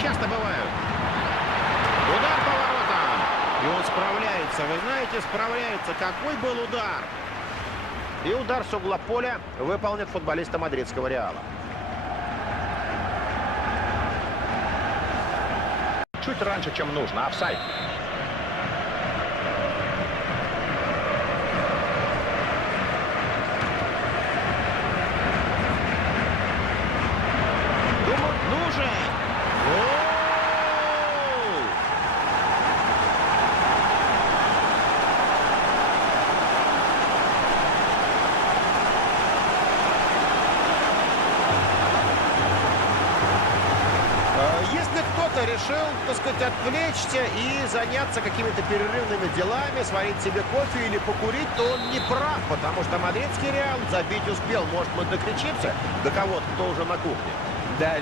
часто бывают. Удар по воротам. И он справляется. Вы знаете, справляется. Какой был удар? И удар с угла поля выполнит футболиста мадридского Реала. Чуть раньше, чем нужно. Офсайд. Думаю, ну! Кто-то решил, так сказать, отвлечься и заняться какими-то перерывными делами, сварить себе кофе или покурить, то он не прав, потому что мадридский Реал забить успел. Может, мы докричимся до кого-то, кто уже на кухне? Да,